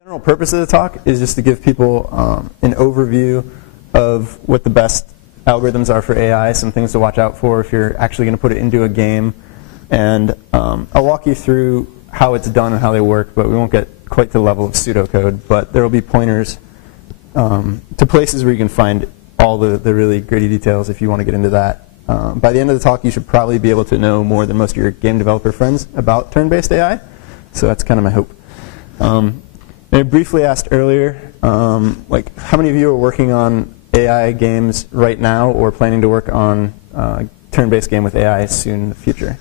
The general purpose of the talk is just to give people an overview of what the best algorithms are for AI, some things to watch out for if you're actually going to put it into a game. And I'll walk you through how it's done and how they work, but we won't get quite to the level of pseudocode. But there will be pointers to places where you can find all the really gritty details if you want to get into that. By the end of the talk, you should probably be able to know more than most of your game developer friends about turn-based AI. So that's kind of my hope. I briefly asked earlier, like how many of you are working on AI games right now or planning to work on a turn-based game with AI soon in the future?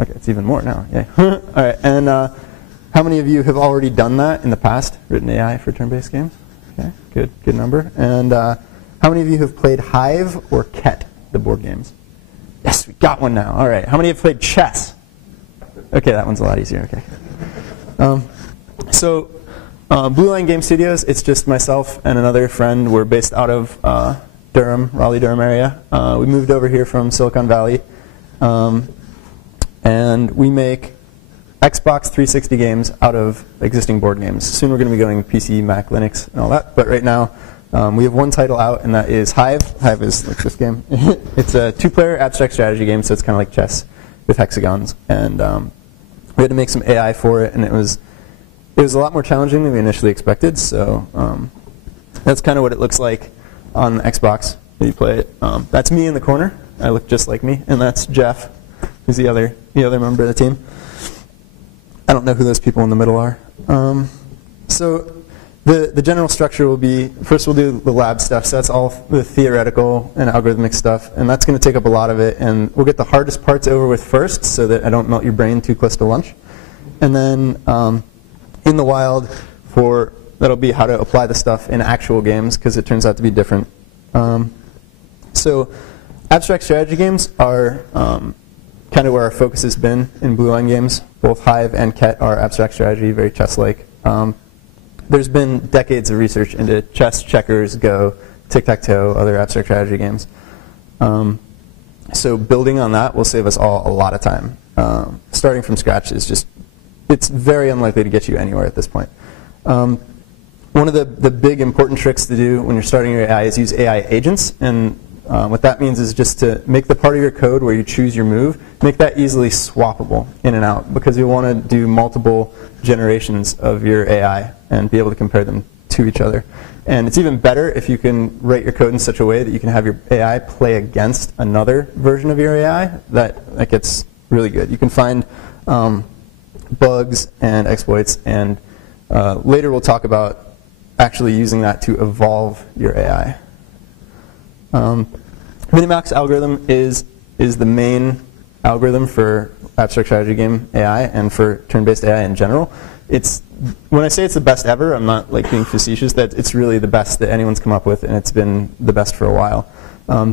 Okay, it's even more now. Yay. All right, and how many of you have already done that in the past, written AI for turn-based games? Okay, good number. And how many of you have played Hive or Ket, the board games? Yes, we got one now. All right, how many have played chess? Okay, that one's a lot easier. Okay. So Blue Line Game Studios, it's just myself and another friend. We're based out of Durham, Raleigh-Durham area. We moved over here from Silicon Valley. And we make Xbox 360 games out of existing board games. Soon we're going to be going PC, Mac, Linux, and all that. But right now, we have one title out, and that is Hive. Hive is like this game. It's a two-player abstract strategy game, so it's kind of like chess with hexagons. And we had to make some AI for it, and it was a lot more challenging than we initially expected. So that's kind of what it looks like on the Xbox when you play it. That's me in the corner. I look just like me, and that's Jeff, who's the other member of the team. I don't know who those people in the middle are. So the general structure will be, first we'll do the lab stuff, so that's all the theoretical and algorithmic stuff, and that's going to take up a lot of it, and we'll get the hardest parts over with first so that I don't melt your brain too close to lunch. And then in the wild, that'll be how to apply the stuff in actual games, because it turns out to be different. So abstract strategy games are kind of where our focus has been in Blue Line games. Both Hive and Ket are abstract strategy, very chess-like. There's been decades of research into chess, checkers, Go, tic-tac-toe, other abstract strategy games. So building on that will save us all a lot of time. Starting from scratch is just, it's very unlikely to get you anywhere at this point. One of the big important tricks to do when you're starting your AI is use AI agents. And what that means is just to make the part of your code where you choose your move, make that easily swappable in and out, because you want to do multiple generations of your AI and be able to compare them to each other. And it's even better if you can write your code in such a way that you can have your AI play against another version of your AI. That gets really good. You can find bugs and exploits, and later we'll talk about actually using that to evolve your AI. Minimax algorithm is the main algorithm for abstract strategy game AI and for turn-based AI in general. When I say it's the best ever, I'm not like being facetious. That it's really the best that anyone's come up with, and it's been the best for a while.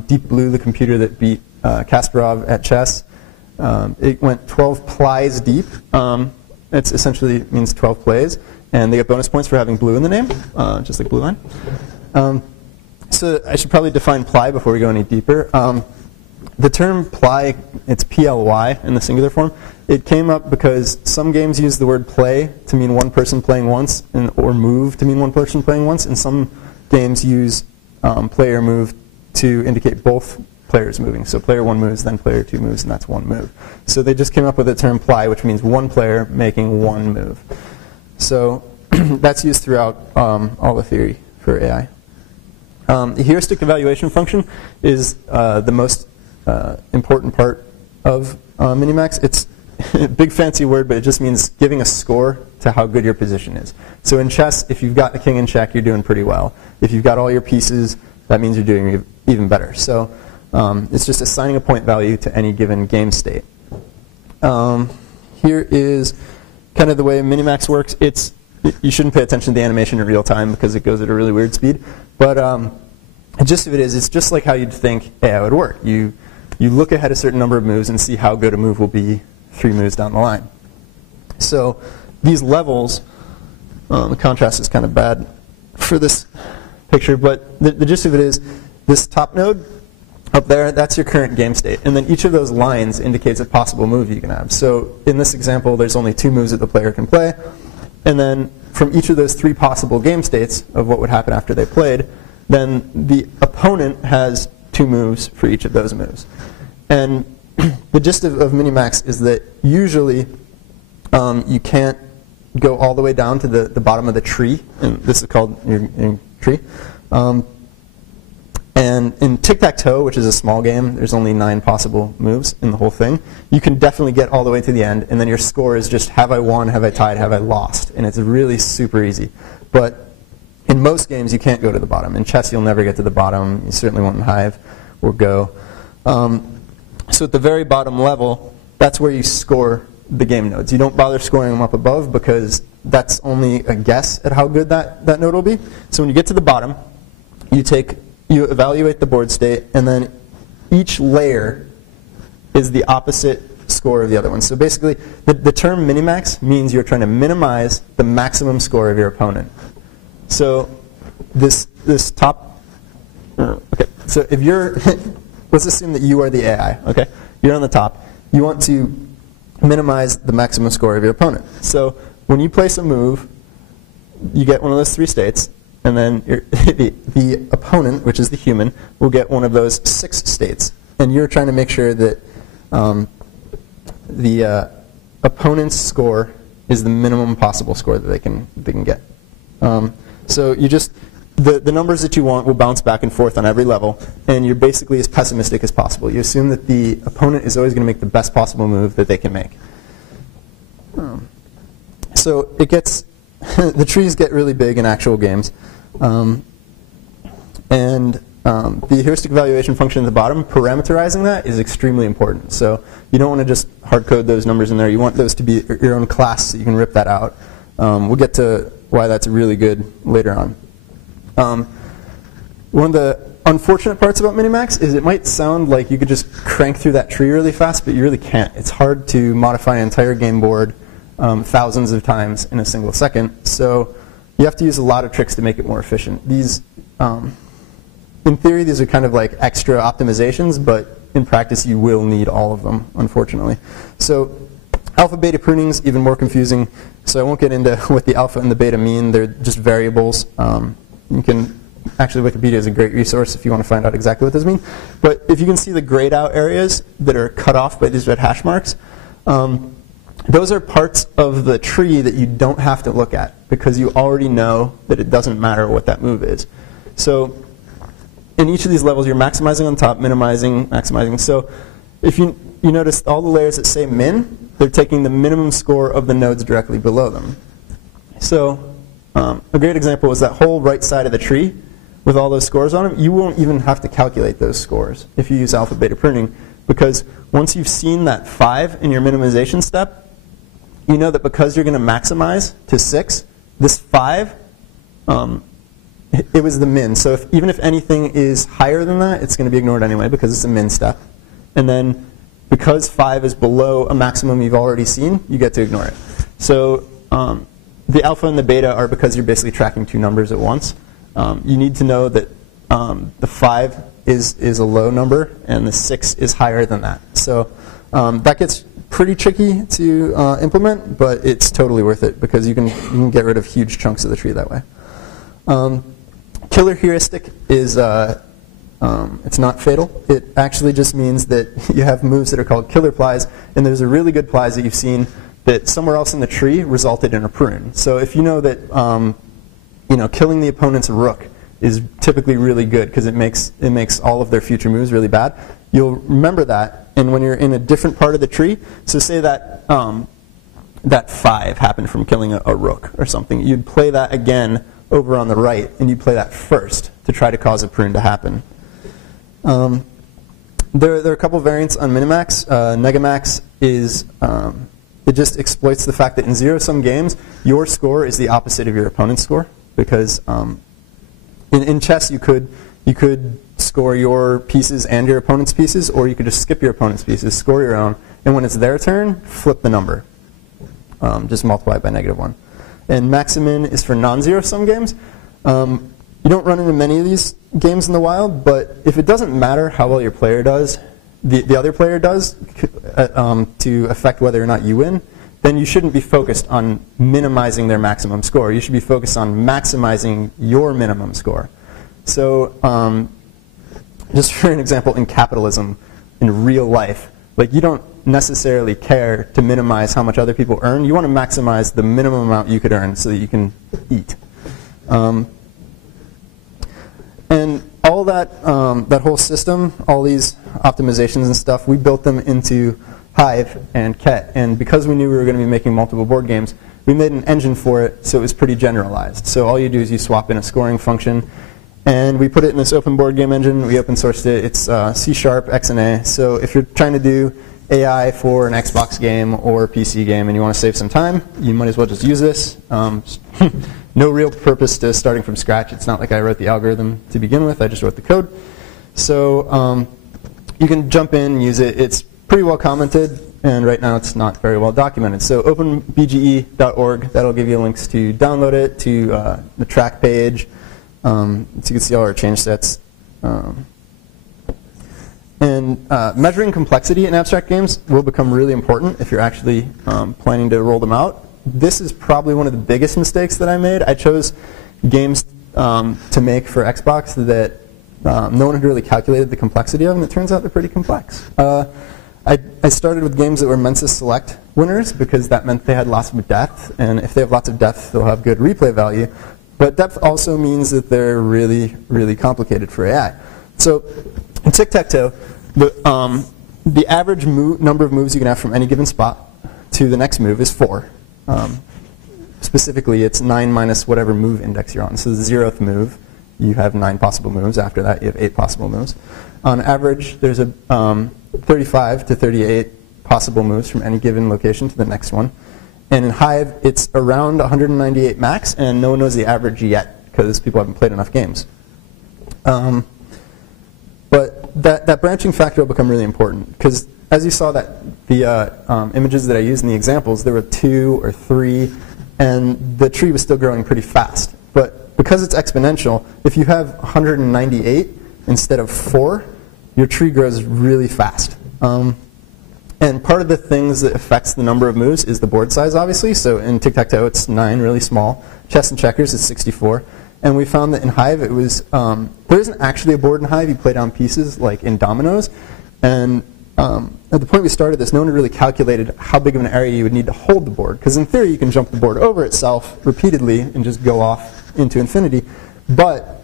Deep Blue, the computer that beat Kasparov at chess, it went 12 plies deep. It essentially means 12 plays, and they get bonus points for having blue in the name, just like Blue Line. So I should probably define ply before we go any deeper. The term ply, it's P-L-Y in the singular form. It came up because some games use the word play to mean one person playing once, or move to mean one person playing once, and some games use play or move to indicate both players moving. So player 1 moves, then player 2 moves, and that's one move. So they just came up with the term ply, which means one player making one move. So that's used throughout all the theory for AI. The heuristic evaluation function is the most important part of Minimax. It's a big fancy word, but it just means giving a score to how good your position is. So in chess, if you've got the king in check, you're doing pretty well. If you've got all your pieces, that means you're doing even better. So it's just assigning a point value to any given game state. Here is kind of the way Minimax works. You shouldn't pay attention to the animation in real time because it goes at a really weird speed. But the gist of it is, it's just like how you'd think AI would work. You look ahead a certain number of moves and see how good a move will be 3 moves down the line. So these levels, the contrast is kind of bad for this picture, but the gist of it is, this top node up there, that's your current game state. And then each of those lines indicates a possible move you can have. So in this example, there's only 2 moves that the player can play. And then from each of those 3 possible game states of what would happen after they played, then the opponent has 2 moves for each of those moves. And the gist of Minimax is that usually you can't go all the way down to the bottom of the tree, and this is called your tree. And in tic-tac-toe, which is a small game, there's only 9 possible moves in the whole thing. You can definitely get all the way to the end, and then your score is just have I won, have I tied, have I lost, and it's really super easy. But in most games, you can't go to the bottom. In chess, you'll never get to the bottom. You certainly won't in Hive or Go. So at the very bottom level, that's where you score the game nodes. You don't bother scoring them up above because that's only a guess at how good that node will be. So when you get to the bottom, you evaluate the board state, and then each layer is the opposite score of the other one. So basically, the term minimax means you're trying to minimize the maximum score of your opponent. So this top, okay, so if you're, let's assume that you are the AI, okay? You're on the top. You want to minimize the maximum score of your opponent. So when you place a move, you get one of those 3 states, and then the opponent, which is the human, will get one of those 6 states. And you're trying to make sure that the opponent's score is the minimum possible score that they can get. So you just, the numbers that you want will bounce back and forth on every level, and you're basically as pessimistic as possible. You assume that the opponent is always going to make the best possible move that they can make. So it gets, the trees get really big in actual games. The heuristic evaluation function at the bottom, parameterizing that is extremely important. So you don't want to just hard code those numbers in there. You want those to be your own class so you can rip that out. We'll get to why that's really good later on. One of the unfortunate parts about Minimax is it might sound like you could just crank through that tree really fast, but you really can't. It's hard to modify an entire game board thousands of times in a single second. So you have to use a lot of tricks to make it more efficient. These, in theory, these are kind of like extra optimizations, but in practice, you will need all of them, unfortunately. So alpha-beta pruning is even more confusing. So I won't get into what the alpha and the beta mean. They're just variables. You can actually, Wikipedia is a great resource if you want to find out exactly what those mean. But if you can see the grayed out areas that are cut off by these red hash marks, those are parts of the tree that you don't have to look at because you already know that it doesn't matter what that move is. So in each of these levels, you're maximizing on top, minimizing, maximizing. So if you notice all the layers that say min, they're taking the minimum score of the nodes directly below them. So a great example is that whole right side of the tree with all those scores on them. You won't even have to calculate those scores if you use alpha-beta pruning because once you've seen that 5 in your minimization step, you know that because you're going to maximize to 6, this 5, it was the min. So even if anything is higher than that, it's going to be ignored anyway because it's a min step. And then because 5 is below a maximum you've already seen, you get to ignore it. So the alpha and the beta are because you're basically tracking 2 numbers at once. You need to know that the 5 is a low number and the 6 is higher than that. So that gets pretty tricky to implement, but it's totally worth it because you can get rid of huge chunks of the tree that way. Killer heuristic is it's not fatal. It actually just means that you have moves that are called killer plies, and there's a really good plies that you've seen that somewhere else in the tree resulted in a prune. So if you know that killing the opponent's rook is typically really good because it makes all of their future moves really bad, you'll remember that. And when you're in a different part of the tree, so say that that 5 happened from killing a rook or something, you'd play that again over on the right, and you'd play that first to try to cause a prune to happen. There are a couple variants on Minimax. Negamax is it just exploits the fact that in zero-sum games, your score is the opposite of your opponent's score because in chess you could score your pieces and your opponent's pieces, or you could just skip your opponent's pieces, score your own, and when it's their turn, flip the number. Just multiply it by -1. And max-min is for non-zero-sum games. You don't run into many of these games in the wild, but if it doesn't matter how well your player does, the other player does to affect whether or not you win, then you shouldn't be focused on minimizing their maximum score. You should be focused on maximizing your minimum score. So just for an example, in capitalism, in real life, like you don't necessarily care to minimize how much other people earn. You want to maximize the minimum amount you could earn so that you can eat. And all that, that whole system, all these optimizations and stuff, we built them into Hive and Ket. And because we knew we were going to be making multiple board games, we made an engine for it so it was pretty generalized. So all you do is you swap in a scoring function, and we put it in this open board game engine. We open sourced it. It's C#, XNA. So if you're trying to do AI for an Xbox game or PC game and you want to save some time, you might as well just use this. No real purpose to starting from scratch. It's not like I wrote the algorithm to begin with. I just wrote the code. So you can jump in and use it. It's pretty well commented, and right now it's not very well documented. So openbge.org, that'll give you links to download it, to the track page, so you can see all our change sets. And measuring complexity in abstract games will become really important if you're actually planning to roll them out. This is probably one of the biggest mistakes that I made. I chose games to make for Xbox that no one had really calculated the complexity of, and it turns out they're pretty complex. I started with games that were Mensa Select winners because that meant they had lots of depth, and if they have lots of depth, they'll have good replay value. But depth also means that they're really, really complicated for AI. So in tic-tac-toe, the average number of moves you can have from any given spot to the next move is 4. Specifically, it's 9 minus whatever move index you're on. So the 0th move, you have 9 possible moves. After that, you have 8 possible moves. On average, there's a 35 to 38 possible moves from any given location to the next one. And in Hive, it's around 198 max, and no one knows the average yet because people haven't played enough games. But that branching factor will become really important because as you saw that the images that I used in the examples, there were 2 or 3, and the tree was still growing pretty fast. But because it's exponential, if you have 198 instead of 4, your tree grows really fast. And part of the things that affects the number of moves is the board size, obviously. So in tic-tac-toe, it's 9, really small. Chess and checkers is 64. And we found that in Hive, it was there isn't actually a board in Hive. You play down pieces like in dominoes. And at the point we started this, no one had really calculated how big of an area you would need to hold the board. Because in theory, you can jump the board over itself repeatedly and just go off into infinity. But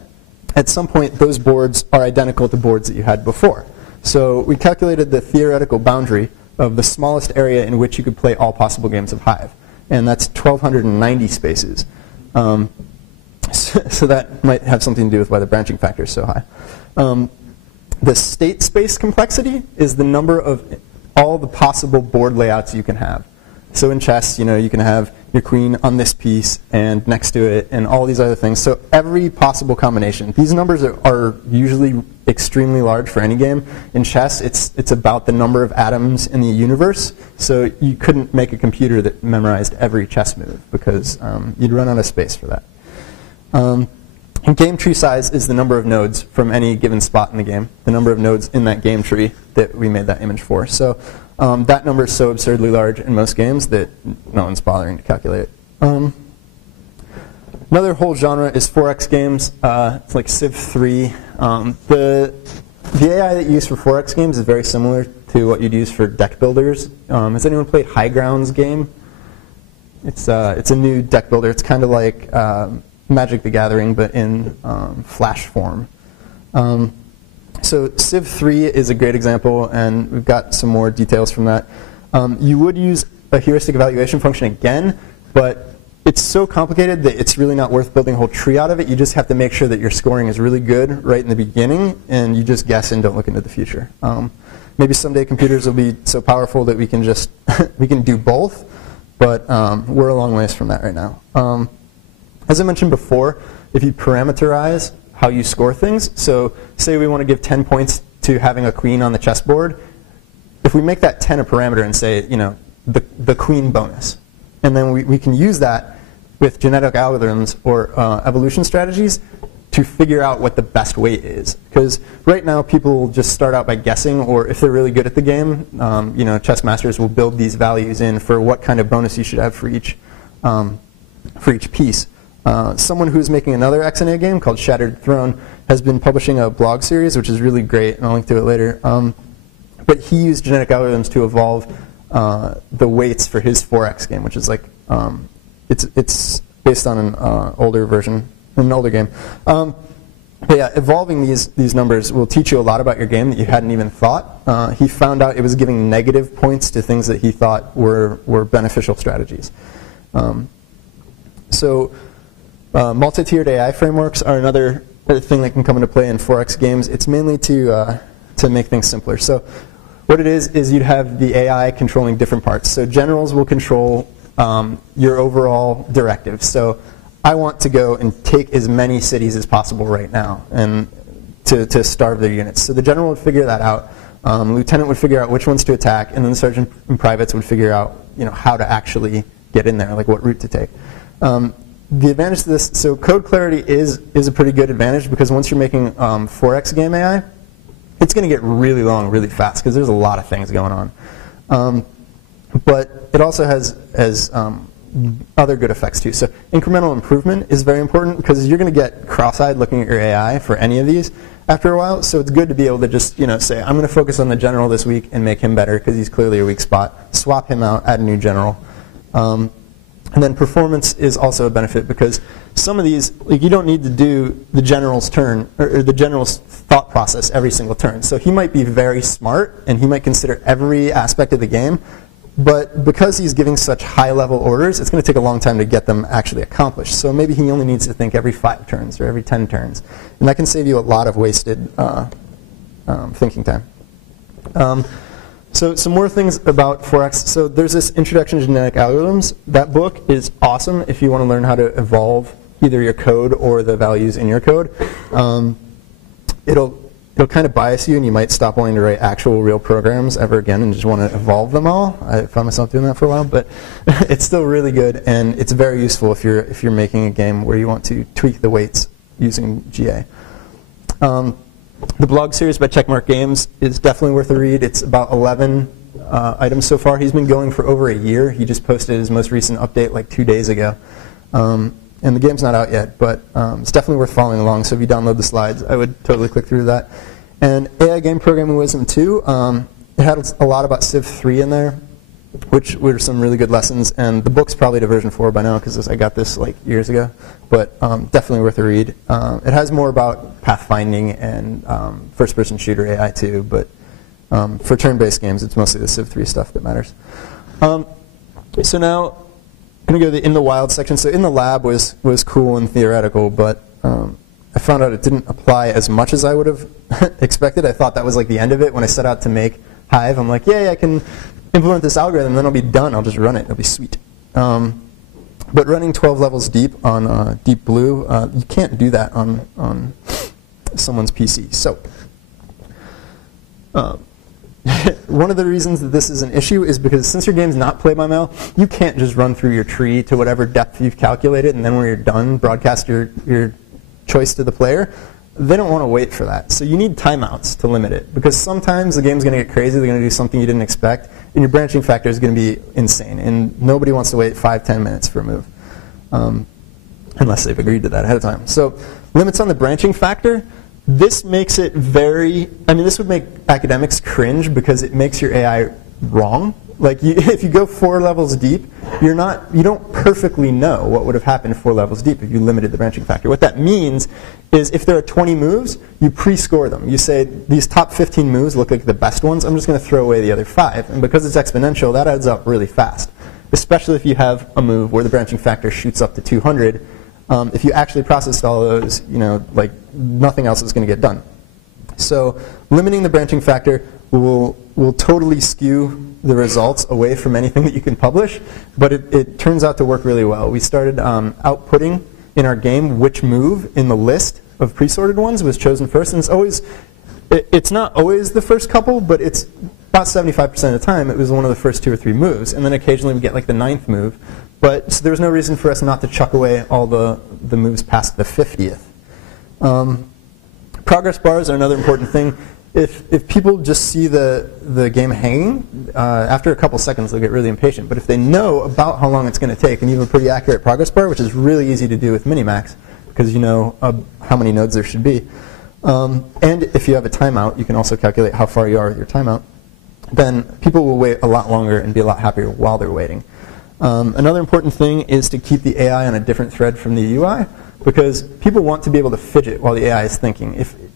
at some point, those boards are identical to boards that you had before. So we calculated the theoretical boundary of the smallest area in which you could play all possible games of Hive. And that's 1,290 spaces. So that might have something to do with why the branching factor is so high. The state space complexity is the number of all the possible board layouts you can have. So in chess, you can have your queen on this piece and next to it and all these other things. So every possible combination. These numbers are usually extremely large for any game. In chess, it's about the number of atoms in the universe. So you couldn't make a computer that memorized every chess move because you'd run out of space for that. And game tree size is the number of nodes from any given spot in the game, the number of nodes in that game tree that we made that image for. So that number is so absurdly large in most games that no one's bothering to calculate it. Another whole genre is 4X games. It's like Civ 3. The AI that you use for 4X games is very similar to what you'd use for deck builders. Has anyone played High Grounds game? It's a new deck builder. It's kind of like Magic the Gathering, but in Flash form. So Civ 3 is a great example, and we've got some more details from that. You would use a heuristic evaluation function again, but it's so complicated that it's really not worth building a whole tree out of it. You just have to make sure that your scoring is really good right in the beginning, and you just guess and don't look into the future. Maybe someday computers will be so powerful that we can just we can do both, but we're a long ways from that right now. As I mentioned before, if you parameterize how you score things, so say we want to give 10 points to having a queen on the chessboard, if we make that 10 a parameter and say, the queen bonus, and then we can use that with genetic algorithms or evolution strategies to figure out what the best weight is. Because right now people just start out by guessing, or if they're really good at the game, chess masters will build these values in for what kind of bonus you should have for each piece. Someone who's making another XNA game called Shattered Throne has been publishing a blog series, which is really great, and I'll link to it later. But he used genetic algorithms to evolve the weights for his 4X game, which is like, it's based on an older version, an older game. But yeah, evolving these numbers will teach you a lot about your game that you hadn't even thought. He found out it was giving negative points to things that he thought were beneficial strategies. Multi-tiered AI frameworks are another thing that can come into play in 4X games. It's mainly to make things simpler. So what it is you'd have the AI controlling different parts. So generals will control your overall directive. So I want to go and take as many cities as possible right now and to starve their units. So the general would figure that out. Lieutenant would figure out which ones to attack, and then the sergeant and privates would figure out how to actually get in there, like what route to take. The advantage to this, so code clarity is a pretty good advantage, because once you're making 4X game AI, it's going to get really long really fast because there's a lot of things going on. But it also has other good effects too. So incremental improvement is very important, because you're going to get cross-eyed looking at your AI for any of these after a while. So it's good to be able to just say, I'm going to focus on the general this week and make him better because he's clearly a weak spot. Swap him out, add a new general. And then performance is also a benefit, because some of these, you don't need to do the general's turn, or the general's thought process every single turn. So he might be very smart, and he might consider every aspect of the game, but because he's giving such high-level orders, it's going to take a long time to get them actually accomplished. So maybe he only needs to think every 5 turns or every 10 turns. And that can save you a lot of wasted thinking time. So some more things about 4X. So there's this Introduction to Genetic Algorithms. That book is awesome if you want to learn how to evolve either your code or the values in your code. It'll kind of bias you, and you might stop wanting to write actual real programs ever again and just want to evolve them all. I found myself doing that for a while, but it's still really good, and it's very useful if you're making a game where you want to tweak the weights using GA. The blog series by Checkmark Games is definitely worth a read. It's about 11 items so far. He's been going for over a year. He just posted his most recent update like 2 days ago. And the game's not out yet, but it's definitely worth following along. So if you download the slides, I would totally click through that. And AI Game Programming Wisdom 2, it had a lot about Civ 3 in there, which were some really good lessons. And the book's probably to version 4 by now, because I got this like years ago. But definitely worth a read. It has more about pathfinding and first-person shooter AI too, but for turn-based games, it's mostly the Civ 3 stuff that matters. So now I'm going to go to the In the Wild section. So In the Lab was cool and theoretical, but I found out it didn't apply as much as I would have expected. I thought that was like the end of it. When I set out to make Hive, I'm like, yay, I can implement this algorithm, then I'll be done. I'll just run it. It'll be sweet. But running 12 levels deep on Deep Blue, you can't do that on someone's PC. So one of the reasons that this is an issue is because since your game's not play-by-mail, you can't just run through your tree to whatever depth you've calculated, and then when you're done, broadcast your choice to the player. They don't want to wait for that. So you need timeouts to limit it, because sometimes the game's going to get crazy. They're going to do something you didn't expect, and your branching factor is going to be insane. And nobody wants to wait 5-10 minutes for a move, unless they've agreed to that ahead of time. So limits on the branching factor. This makes it this would make academics cringe, because it makes your AI wrong. Like if you go 4 levels deep, you don't perfectly know what would have happened 4 levels deep if you limited the branching factor. What that means is if there are 20 moves, you pre-score them. You say, these top 15 moves look like the best ones. I'm just going to throw away the other 5. And because it's exponential, that adds up really fast, especially if you have a move where the branching factor shoots up to 200. If you actually processed all of those, like nothing else is going to get done. So limiting the branching factor will totally skew the results away from anything that you can publish, but it turns out to work really well. We started outputting in our game which move in the list of pre-sorted ones was chosen first, and it's not always the first couple, but it's about 75% of the time it was one of the first 2 or 3 moves, and then occasionally we get like the 9th move. But so there was no reason for us not to chuck away all the moves past the 50th. Progress bars are another important thing. If people just see the game hanging, after a couple seconds they'll get really impatient. But if they know about how long it's going to take, and you have a pretty accurate progress bar, which is really easy to do with Minimax, because you know how many nodes there should be. And if you have a timeout, you can also calculate how far you are with your timeout. Then people will wait a lot longer and be a lot happier while they're waiting. Another important thing is to keep the AI on a different thread from the UI, because people want to be able to fidget while the AI is thinking.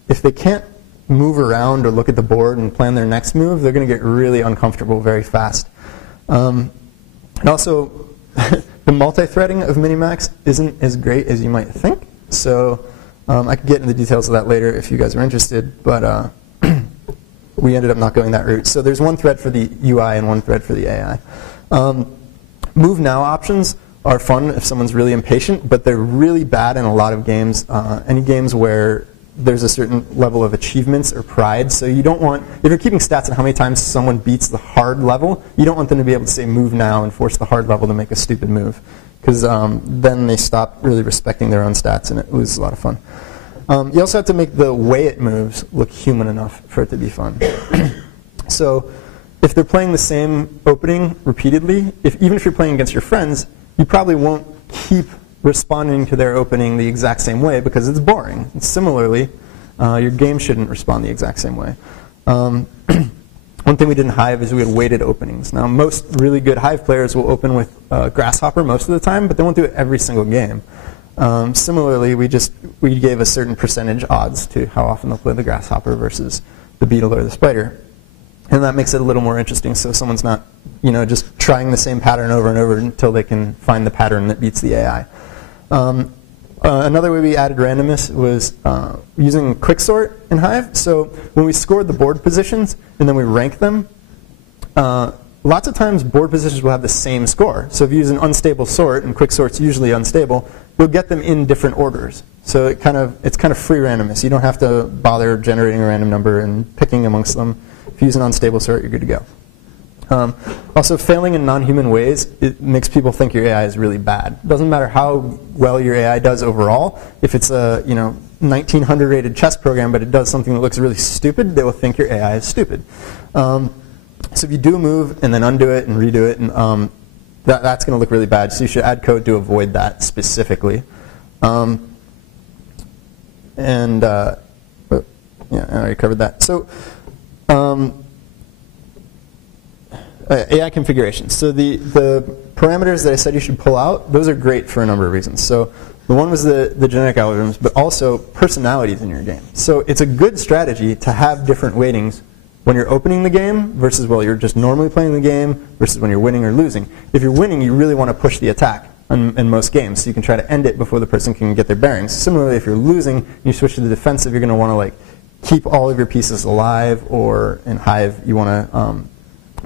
If they can't move around or look at the board and plan their next move, they're going to get really uncomfortable very fast. And also, the multi-threading of Minimax isn't as great as you might think. So I could get into the details of that later if you guys are interested, but we ended up not going that route. So there's one thread for the UI and one thread for the AI. Move now options are fun if someone's really impatient, but they're really bad in a lot of games. Any games where there's a certain level of achievements or pride. So you don't want, if you're keeping stats on how many times someone beats the hard level, you don't want them to be able to say move now and force the hard level to make a stupid move. Because then they stop really respecting their own stats and it loses a lot of fun. You also have to make the way it moves look human enough for it to be fun. So if they're playing the same opening repeatedly, even if you're playing against your friends, you probably won't keep responding to their opening the exact same way because it's boring. And similarly, your game shouldn't respond the exact same way. One thing we did in Hive is we had weighted openings. Now, most really good Hive players will open with Grasshopper most of the time, but they won't do it every single game. Similarly, we gave a certain percentage odds to how often they'll play the Grasshopper versus the Beetle or the Spider. And that makes it a little more interesting, so someone's not just trying the same pattern over and over until they can find the pattern that beats the AI. Another way we added randomness was using quicksort in Hive. So when we scored the board positions and then we ranked them, lots of times board positions will have the same score. So if you use an unstable sort, and quicksort's usually unstable, you'll get them in different orders. So it's kind of free randomness. You don't have to bother generating a random number and picking amongst them. If you use an unstable sort, you're good to go. Also, failing in non-human ways, it makes people think your AI is really bad. It doesn't matter how well your AI does overall. If it's a 1900 rated chess program, but it does something that looks really stupid, they will think your AI is stupid. So if you do a move and then undo it and redo it, and that's going to look really bad. So you should add code to avoid that specifically. Yeah, I already covered that. So. AI configuration. So the parameters that I said you should pull out, those are great for a number of reasons. So the one was the genetic algorithms, but also personalities in your game. So it's a good strategy to have different weightings when you're opening the game versus while you're just normally playing the game versus when you're winning or losing. If you're winning, you really want to push the attack in most games, so you can try to end it before the person can get their bearings. Similarly, if you're losing and you switch to the defensive, you're going to want to keep all of your pieces alive, or in Hive, you want to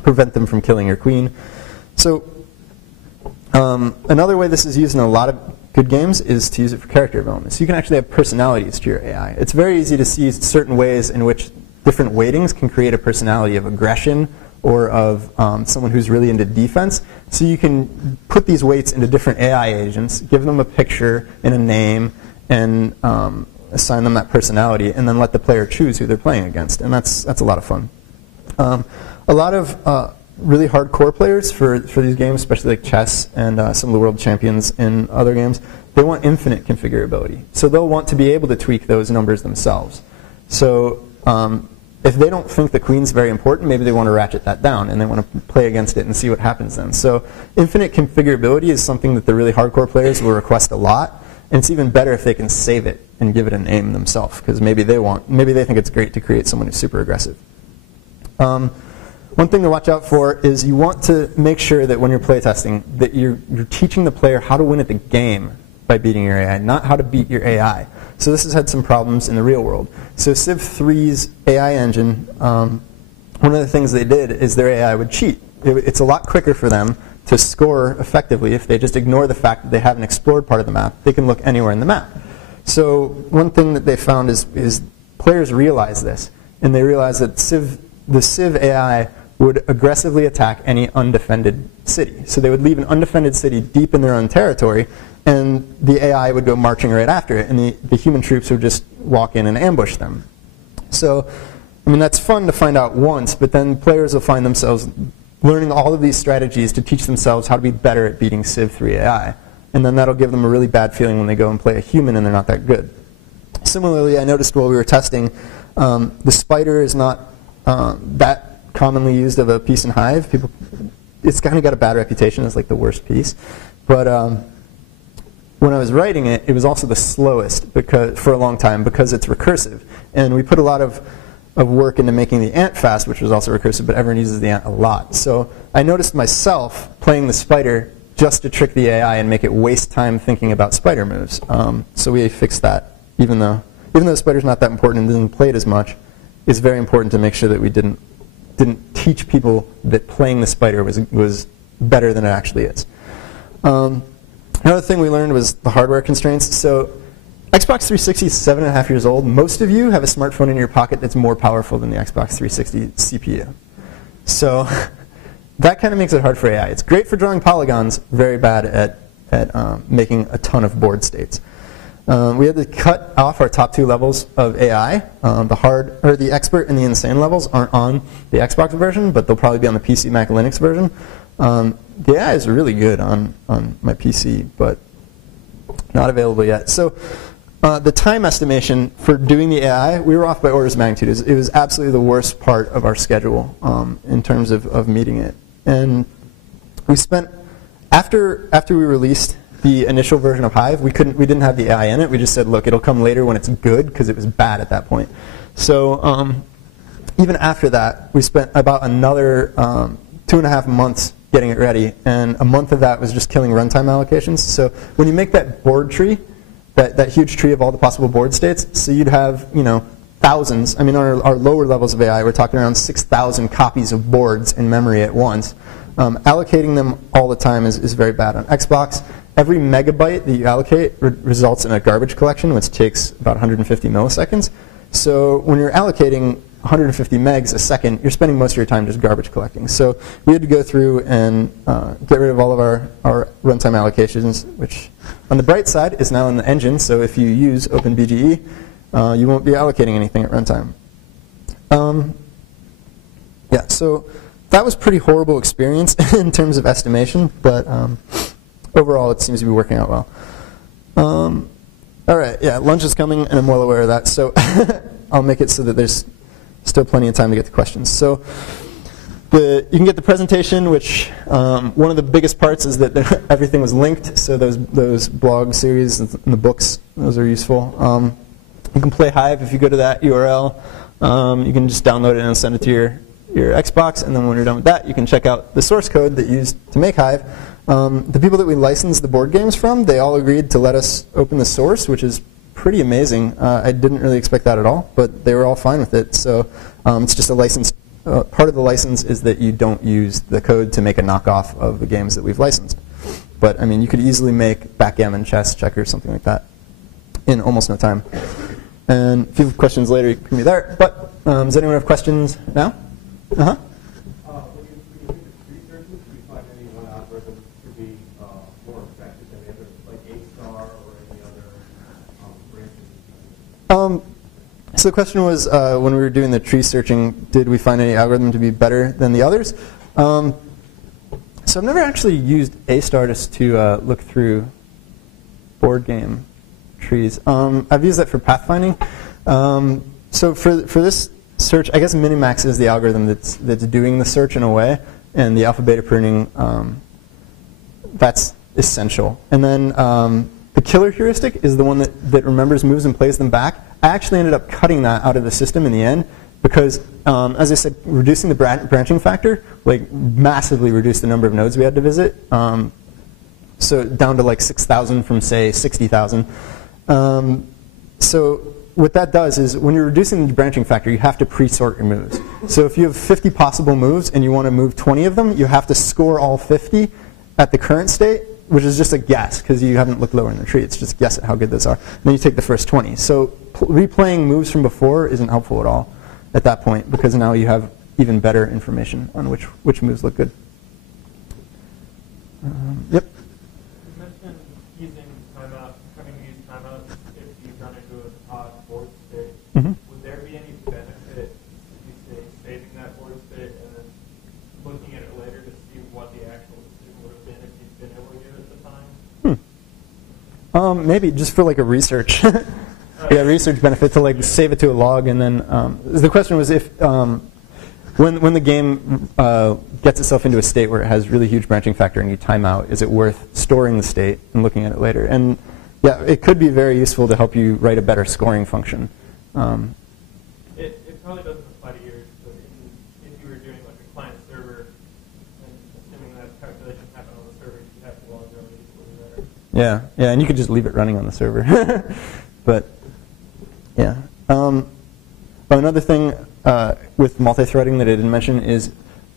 prevent them from killing your queen. So another way this is used in a lot of good games is to use it for character development. So you can actually have personalities to your AI. It's very easy to see certain ways in which different weightings can create a personality of aggression or of someone who's really into defense. So you can put these weights into different AI agents, give them a picture and a name, and assign them that personality, and then let the player choose who they're playing against. And that's a lot of fun. A lot of really hardcore players for these games, especially like chess and some of the world champions in other games, they want infinite configurability. So they'll want to be able to tweak those numbers themselves. So if they don't think the queen's very important, maybe they want to ratchet that down and they want to play against it and see what happens then. So infinite configurability is something that the really hardcore players will request a lot. And it's even better if they can save it and give it a name themselves, because maybe they think it's great to create someone who's super aggressive. One thing to watch out for is you want to make sure that when you're playtesting that you're teaching the player how to win at the game by beating your AI, not how to beat your AI. So this has had some problems in the real world. So Civ 3's AI engine, one of the things they did is their AI would cheat. It's a lot quicker for them to score effectively if they just ignore the fact that they haven't explored part of the map. They can look anywhere in the map. So one thing that they found is players realize this, and they realize that the Civ AI would aggressively attack any undefended city. So they would leave an undefended city deep in their own territory, and the AI would go marching right after it, and the human troops would just walk in and ambush them. So, I mean, that's fun to find out once, but then players will find themselves learning all of these strategies to teach themselves how to be better at beating Civ 3 AI. And then that'll give them a really bad feeling when they go and play a human and they're not that good. Similarly, I noticed while we were testing, the spider is not that commonly used of a piece in Hive. It's kind of got a bad reputation as like the worst piece. But when I was writing it, it was also the slowest for a long time because it's recursive. And we put a lot of work into making the ant fast, which was also recursive, but everyone uses the ant a lot. So I noticed myself playing the spider just to trick the AI and make it waste time thinking about spider moves. So we fixed that, even though the spider's not that important and doesn't play it as much. It's very important to make sure that we didn't teach people that playing the spider was better than it actually is. Another thing we learned was the hardware constraints. So Xbox 360 is 7.5 years old. Most of you have a smartphone in your pocket that's more powerful than the Xbox 360 CPU. So that kind of makes it hard for AI. It's great for drawing polygons, very bad at making a ton of board states. We had to cut off our top 2 levels of AI. The expert and the insane levels aren't on the Xbox version, but they'll probably be on the PC Mac Linux version. The AI is really good on my PC, but not available yet. So the time estimation for doing the AI, we were off by orders of magnitude. It was absolutely the worst part of our schedule in terms of meeting it. And we spent, after we released the initial version of Hive, we didn't have the AI in it. We just said, look, it'll come later when it's good, because it was bad at that point. So even after that, we spent about another 2.5 months getting it ready, and a month of that was just killing runtime allocations. So when you make that board tree, that huge tree of all the possible board states, so you'd have thousands. I mean, on our lower levels of AI, we're talking around 6,000 copies of boards in memory at once. Allocating them all the time is very bad. On Xbox, every megabyte that you allocate results in a garbage collection, which takes about 150 milliseconds. So when you're allocating 150 megs a second, you're spending most of your time just garbage collecting. So we had to go through and get rid of all of our runtime allocations, which on the bright side is now in the engine. So if you use OpenBGE, you won't be allocating anything at runtime. Yeah, so that was a pretty horrible experience in terms of estimation, but overall it seems to be working out well. All right, yeah, lunch is coming, and I'm well aware of that. So I'll make it so that there's still plenty of time to get to questions. So you can get the presentation, which one of the biggest parts is that everything was linked. So those blog series and the books, those are useful. You can play Hive if you go to that URL. You can just download it and send it to your Xbox, and then when you're done with that, you can check out the source code that you used to make Hive. The people that we licensed the board games from, they all agreed to let us open the source, which is pretty amazing. I didn't really expect that at all, but they were all fine with it. So it's just a license. Part of the license is that you don't use the code to make a knockoff of the games that we've licensed. But I mean, you could easily make backgammon, chess, checkers, something like that in almost no time. And if you have questions later, you can be there. But does anyone have questions now? Uh-huh. When you do this research, do you find any one algorithm to be more effective than the other, like A-star or any other branches? So the question was, when we were doing the tree searching, did we find any algorithm to be better than the others? So I've never actually used A-star just to look through board game trees. I've used that for pathfinding. So for this search, I guess Minimax is the algorithm that's doing the search in a way, and the alpha beta pruning, that's essential. And then the killer heuristic is the one that remembers moves and plays them back. I actually ended up cutting that out of the system in the end because, as I said, reducing the branching factor massively reduced the number of nodes we had to visit. So down to like 6,000 from, say, 60,000. So what that does is when you're reducing the branching factor, you have to pre-sort your moves. So if you have 50 possible moves and you want to move 20 of them, you have to score all 50 at the current state, which is just a guess because you haven't looked lower in the tree. It's just guess at how good those are. And then you take the first 20. So replaying moves from before isn't helpful at all at that point because now you have even better information on which moves look good. Yep. You mentioned using would there be any benefit to say saving that voice bit and then looking at it later to see what the actual decision would have been if you'd been able to give it at the time? Maybe just for like a research, yeah, research benefit to like save it to a log, and then the question was if when the game gets itself into a state where it has really huge branching factor and you time out, is it worth storing the state and looking at it later? And yeah, it could be very useful to help you write a better scoring function. It probably doesn't apply to yours, but if you were doing like a client server, and assuming that calculation happened on the server, you'd have to log really easily there. Yeah, and you could just leave it running on the server. But yeah. Another thing with multi-threading that I didn't mention is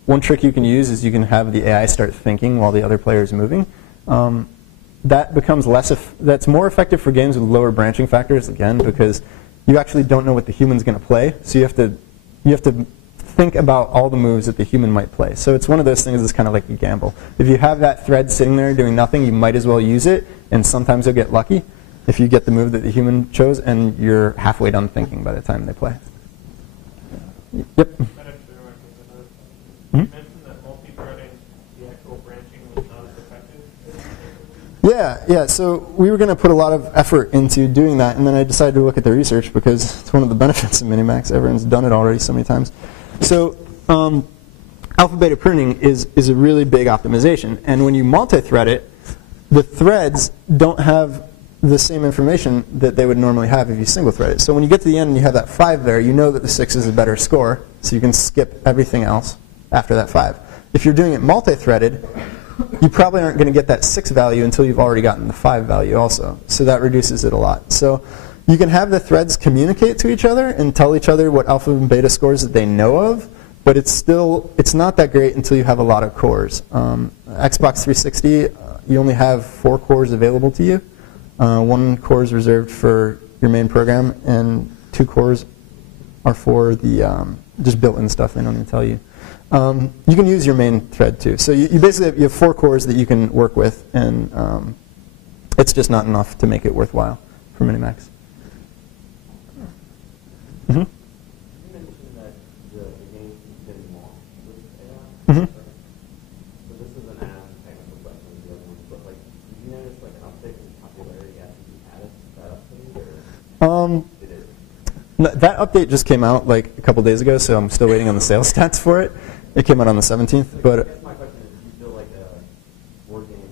one trick you can use is you can have the AI start thinking while the other player is moving. That becomes that's more effective for games with lower branching factors, again, because you actually don't know what the human's going to play. So you have to think about all the moves that the human might play. So it's one of those things that's kind of like a gamble. If you have that thread sitting there doing nothing, you might as well use it, and sometimes you'll get lucky if you get the move that the human chose and you're halfway done thinking by the time they play. Yep. You mentioned that multi-threading, the actual branching was not as effective. Yeah. So we were going to put a lot of effort into doing that, and then I decided to look at the research because it's one of the benefits of Minimax. Everyone's done it already so many times. So alpha-beta pruning is a really big optimization, and when you multi-thread it, the threads don't have the same information that they would normally have if you single thread it. So when you get to the end and you have that 5 there, you know that the 6 is a better score, so you can skip everything else after that 5. If you're doing it multi-threaded, you probably aren't going to get that 6 value until you've already gotten the 5 value also. So that reduces it a lot. So you can have the threads communicate to each other and tell each other what alpha and beta scores that they know of, but it's not that great until you have a lot of cores. Xbox 360, you only have 4 cores available to you. 1 core is reserved for your main program, and 2 cores are for the just built-in stuff. They don't even tell you. You can use your main thread too. So you basically have 4 cores that you can work with, and it's just not enough to make it worthwhile for Minimax. You mentioned that the game keeps getting long with AI. So this is an technical question to the other one, but like, did you notice like an uptick in popularity after you added that update, or did it? No, that update just came out like a couple days ago, so I'm still waiting on the sales stats for it. It came out on the 17th, but. I guess my question is, do you feel like board games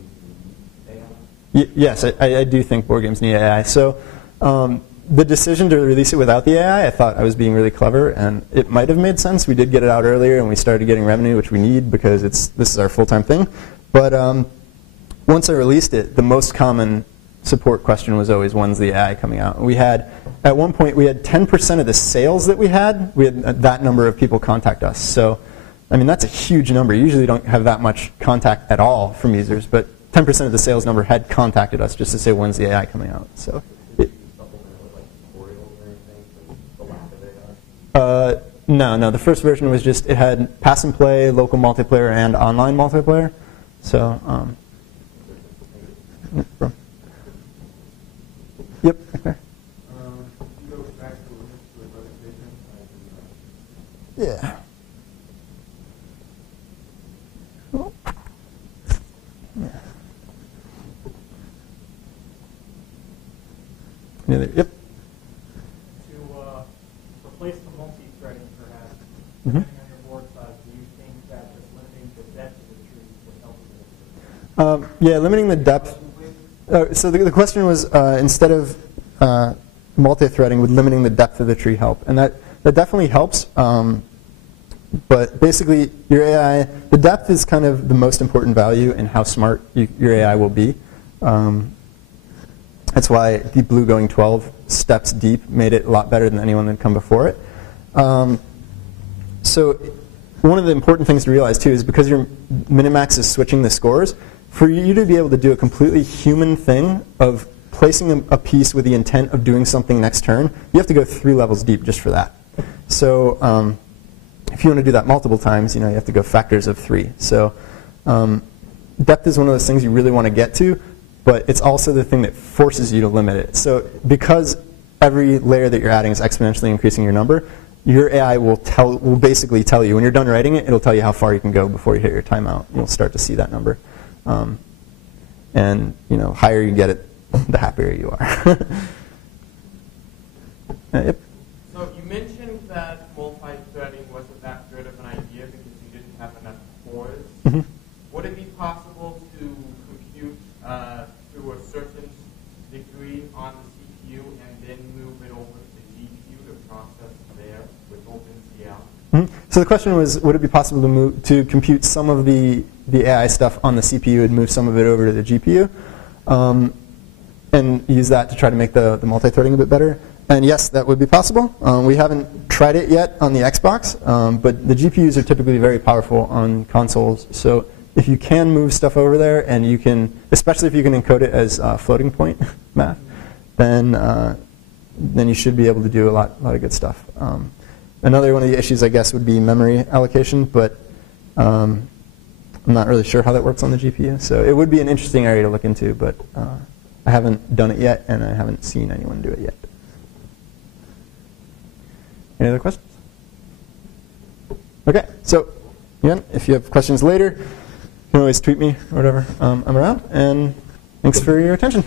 need AI? Yes, I do think board games need AI. So the decision to release it without the AI, I thought I was being really clever, and it might have made sense. We did get it out earlier, and we started getting revenue, which we need because this is our full-time thing. But once I released it, the most common support question was always, when's the AI coming out? At one point, we had 10% of the sales that we had that number of people contact us. So, I mean, that's a huge number. You usually don't have that much contact at all from users, but 10% of the sales number had contacted us just to say, when's the AI coming out? So. No. The first version was just, it had pass and play, local multiplayer, and online multiplayer. So, yep. Okay. Go back to the presentation. Yeah. Oh. Yeah. Yep. Replace the multi-threading, perhaps, depending on your board size, do you think that just limiting the depth of the tree would help with this? Yeah, limiting the depth. So the question was, instead of multi-threading, would limiting the depth of the tree help? And that definitely helps. But basically, your AI, the depth is kind of the most important value in how smart your AI will be. That's why Deep Blue going 12 steps deep made it a lot better than anyone that had come before it. So one of the important things to realize, too, is because your Minimax is switching the scores, for you to be able to do a completely human thing of placing a piece with the intent of doing something next turn, you have to go 3 levels deep just for that. So if you want to do that multiple times, you have to go factors of 3. So depth is one of those things you really want to get to, but it's also the thing that forces you to limit it. So because every layer that you're adding is exponentially increasing your number, your AI will basically tell you, when you're done writing it, it'll tell you how far you can go before you hit your timeout. You'll start to see that number. And higher you get it, the happier you are. Yep. So you mentioned that multi-threading wasn't that good of an idea because you didn't have enough cores. Mm-hmm. Would it be possible to compute to a certain degree on the CPU and then move it over to the GPU to process there with OpenCL? Mm-hmm. So the question was, would it be possible to compute some of the AI stuff on the CPU and move some of it over to the GPU and use that to try to make the multi-threading a bit better? And yes, that would be possible. We haven't tried it yet on the Xbox, but the GPUs are typically very powerful on consoles. So if you can move stuff over there, and you can, especially if you can encode it as floating point math, then you should be able to do a lot of good stuff. Another one of the issues, I guess, would be memory allocation, but I'm not really sure how that works on the GPU. So it would be an interesting area to look into, but I haven't done it yet, and I haven't seen anyone do it yet. Any other questions? Okay, so again, if you have questions later, you can always tweet me or whatever. I'm around, and thanks for your attention.